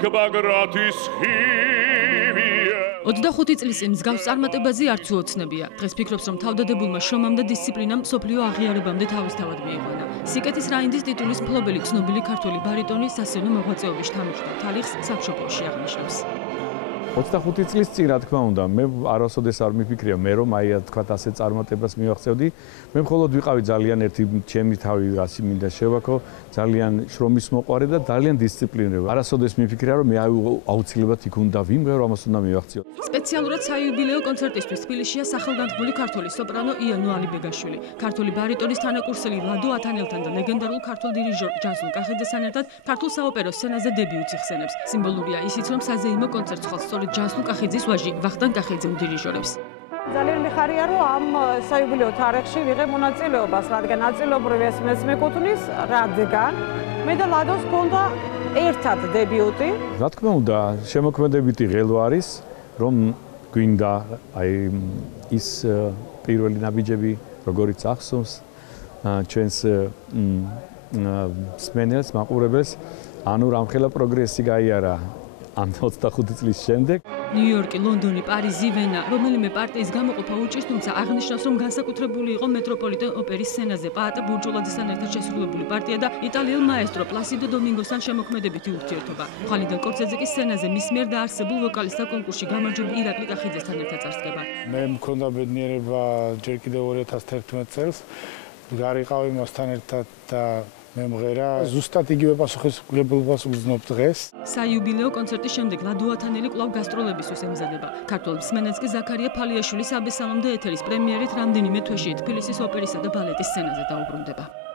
აქ ბაგრატის ხივია 25 წლის წინ მსგავს წარმატებაზე არც უოცნებია. დღეს ფიქრობს, რომ თავდადებულმა შრომამ და დისციპლინამ მსოფლიო აღიარებამდე თავისთავად მიიყვანა. სიკეთის რაინდის ტიტულის მფლობელი ცნობილი ქართველი ბარიტონი სასცენო მოღვაწეობის შთამბეჭდავ თარიღს სამშობლოში აღნიშნავს. 25 წლის წინ, რა თქმა უნდა, მე არასოდეს არ მიფიქრია მე რომ აი თქვა ასე წარმატებას მივახცევდი. მე მხოლოდ ვიყავი ძალიან ერთი ჩემი თავი რასი მინდა შევაქო, ძალიან შრომის მოყვარე და ძალიან დისციპლინირებული. არასოდეს მიფიქრია რომ მე აუცილებლად იქ უნდა ვიმღერო, ამას უნდა მივახციო. სპეციალურად საიუბილეო კონცერტისთვის თბილისშია სახელგანთქმული ქართველი სოპრანო იანო ალიბეგაშვილი. ქართული ბარიტონის თანაკურსელი ლადო ათანელთან და ლეგენდარულ ქართულ დირიჟორ ჯაზულ კახიძესთან ერთად ქართულ საოპერო სცენაზე დებიუტს იხსენებს. სიმბოლურია ისიც, რომ საზეიმო კონცერტს ხვალ სწორედ ჯაზულ კახიძის ვაჟი ვახტანგ კახიძე მდირიჟორებს. ძალიან მიხარია, რომ ამ საიუბილეო თარიღში ვიღე მონაწილეობას, რადგან ნაწილობრივ ეს მეც მეკუთვნის, რადგან მე და ლადოს გქონდა ერთად დებიუტი. რა თქმა უნდა, შემოქმედებითი ღელვა არის, რომ გვინდა აი ის პირველი ნაბიჯები, როგორიც ახსოვს ჩვენს მსმენელს, მაყურებელს, ანუ რამხელა პროგრესი გაიარა ამ 25 წლის შემდეგ. ნიუ-იორკი, ლონდონი, პარიზი, ვენა, რომელიმე პარტიის გამოყოფა უჭირს, თუმცა აღნიშნავს, რომ განსაკუთრებული იყო მეტროპოლიტენ ოპერის სცენაზე პაატა ბურჯულაძესთან ერთად შესრულებული პარტია და იტალიელ მაესტრო პლასიდო დომინგოსთან შემოქმედებითი ურთიერთობა. ხვალიდან კორძეძე კი სცენაზე მის მიერ დაარსებულ ვოკალისტთა კონკურსში გამარჯვებული ირაკლი კახიძესთან ერთად წარსდგება. მე მქონდა ბედნიერება ჯერ კიდევ 2011 წელს გარიყავი მასთან ერთად და მემღერა ზუსტად იგივე პასუხისმგებლობას უგზნობ დღეს. საიუბილეო კონცერტის შემდეგ ლადო ათანელი კვლავ გასტროლებისთვის ემზადება. ქართველ მსმენელს კი ზაქარია ფალიაშვილის აბესალომ და ეთერის პრემიერით რამდენიმე თვეში თბილისის ოპერისა და ბალეტის სცენაზე დაუბრუნდება.